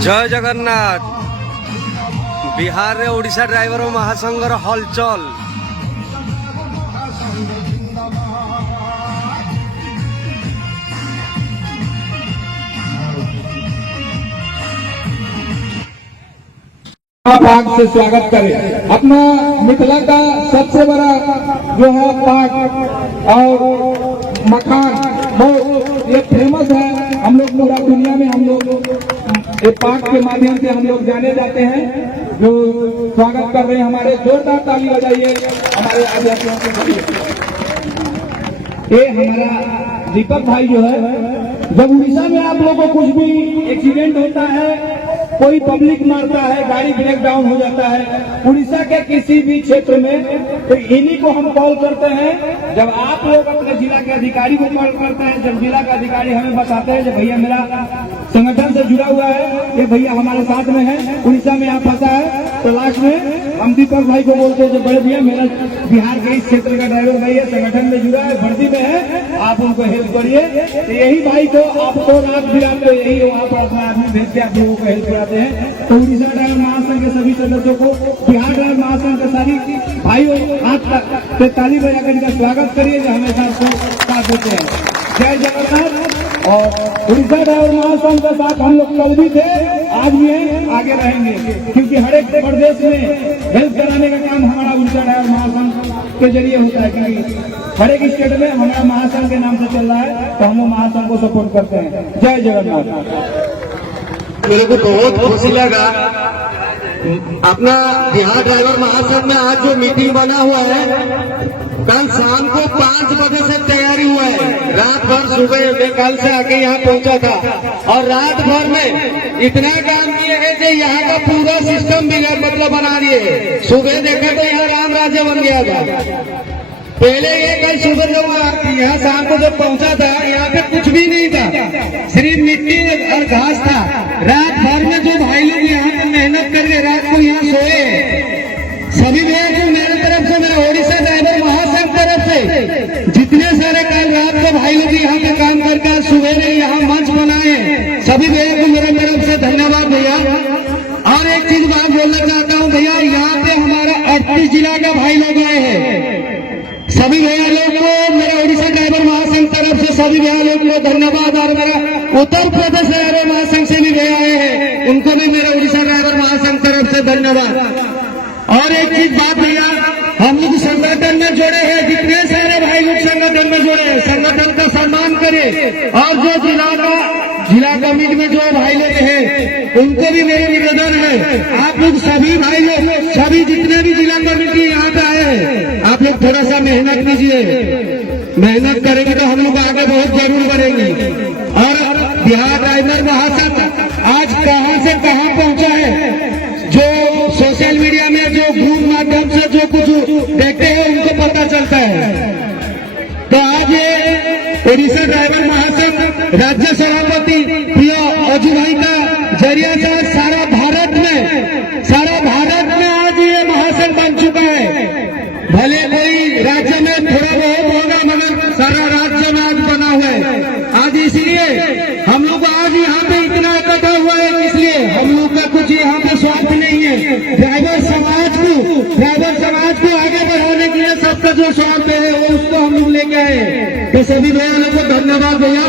जय जगन्नाथ। बिहार रे ओडिशा ड्राइवर महासंघर हलचल। पाक से स्वागत करें। अपना मिथिला का सबसे बड़ा जो है पाक और मखान वो ये फेमस है। हम लोग पूरा दुनिया में हम लोग ये पाक के माध्यम से हम लोग जाने जाते हैं। जो स्वागत कर रहे हैं हमारे, जोरदार ताली बजाइए हमारे अतिथियों के लिए। ये हमारा दीपक भाई जो है, जब उड़ीसा में आप लोगों को कुछ भी एक्सीडेंट होता है, कोई पब्लिक मारता है, गाड़ी ब्रेक डाउन हो जाता है उड़ीसा के किसी भी क्षेत्र में, तो इन्हीं को हम कॉल करते हैं। जब आप लोग अपने जिला के अधिकारी को कॉल करते हैं, जब जिला का अधिकारी हमें बताते हैं कि भैया मेरा संगठन से जुड़ा हुआ है, ये भैया हमारे साथ में है, उड़ीसा में आप फंसा है, तो लास्ट में हम दीपक भाई को बोलते हैं, बड़े भैया मेरा बिहार के इस क्षेत्र का ड्राइवर भाई है, संगठन में जुड़ा है, भर्ती में है, आप उनको हेल्प करिए। तो यही भाई को आप तो रात बिराते यही आप अपना आदमी भेज के आप लोगों को हेल्प कराते हैं। तो उड़ीसा ड्राइवर महासंघ के सभी सदस्यों को, बिहार ड्राइवर महासंघ के सारी भाइयों हाथ पे ताली बजाकर इनका स्वागत करिए जो हमेशा आपको साथ देते हैं। जय जगन्नाथ। और उड़ीसा ड्राइवर महासंघ के साथ हम लोग कल भी थे, आज भी हैं, आगे रहेंगे, क्योंकि हर एक प्रदेश में हेल्प कराने का काम हमारा उड़ीसा ड्राइवर महासंघ के जरिए होता है। क्योंकि हर एक स्टेट में हमारा महासंघ के नाम से चल रहा है, तो हम महासंघ को सपोर्ट करते हैं। जय जगन्नाथ। मेरे को बहुत खुशी लगा। अपना बिहार ड्राइवर महासंघ में आज जो मीटिंग बना हुआ है, कल शाम को 5 बजे से तैयारी हुआ है। रात भर सुबह मैं कल से आके यहाँ पहुँचा था और रात भर में इतना काम किए हैं कि यहाँ का पूरा सिस्टम बिगड़ मतलब बना दिए। सुबह देखा तो यहाँ राम राज्य बन गया था। पहले ये कल सुबह जब यहाँ शाम को जब पहुंचा था, यहाँ पे कुछ भी नहीं था, सिर्फ मिट्टी और घास था। रात भर में जो भाई लोग यहाँ पे मेहनत करके रात को यहाँ सोए, सभी लोगों को मेरे तरफ से, मेरे ओडिशा ड्राइवर महासंघ तरफ से जितने सारे कल रात को भाई लोग यहाँ पे काम करके सुबह में यहाँ मंच बनाए, सभी लोगों को मेरे तरफ से धन्यवाद भैया। और एक चीज बात बोलना चाहता हूँ भैया, यहाँ पे हमारा 38 जिला का भाई लोग आए हैं। सभी भैया लोग को मेरे ओडिशा ड्राइवर महासंघ तरफ से सभी भैया लोग को धन्यवाद। और मेरा उत्तर प्रदेश ड्राइवर महासंघ से भी भैया आए हैं, उनको भी मेरे ओडिशा ड्राइवर महासंघ तरफ से धन्यवाद। और एक चीज बात भैया, हम लोग संगठन में जुड़े हैं, जितने सारे भाई लोग संगठन में जुड़े हैं, संगठन का सम्मान करें। और जो जिला कमेटी में जो भाई लोग हैं उनको भी मेरा निवेदन है, आप लोग सभी भाई लोग, सभी जितने भी जिला कमेटी यहाँ पे आए हैं, आप लोग थोड़ा सा मेहनत कीजिए। मेहनत करेंगे तो हम लोग आगे बहुत जरूर बढ़ेंगे। और बिहार ड्राइवर महासंघ आज कहाँ से कहाँ पहुँचा है, जो सोशल मीडिया में जो ग्रुप माध्यम से जो कुछ देखते हैं उनको पता चलता है। तो आज ये ओडिशा ड्राइवर महासंघ राज्य सभापति प्रिय अजू भाई का जरिया से सारा भारत में आज ये महासंघ बन चुका है। भले कोई राज्य में थोड़ा बहुत होगा, मगर सारा राज्य में आज बना हुआ है। आज इसलिए हम लोग आज यहाँ पे इतना इकट्ठा हुआ है, इसलिए हम लोग का कुछ यहाँ पे स्वार्थ नहीं है। ड्राइवर समाज को आगे बढ़ाने के लिए सबका जो स्वार्थ है वो उसको हम लोग लेके आए। तो सभी भैया लोग को धन्यवाद भैया।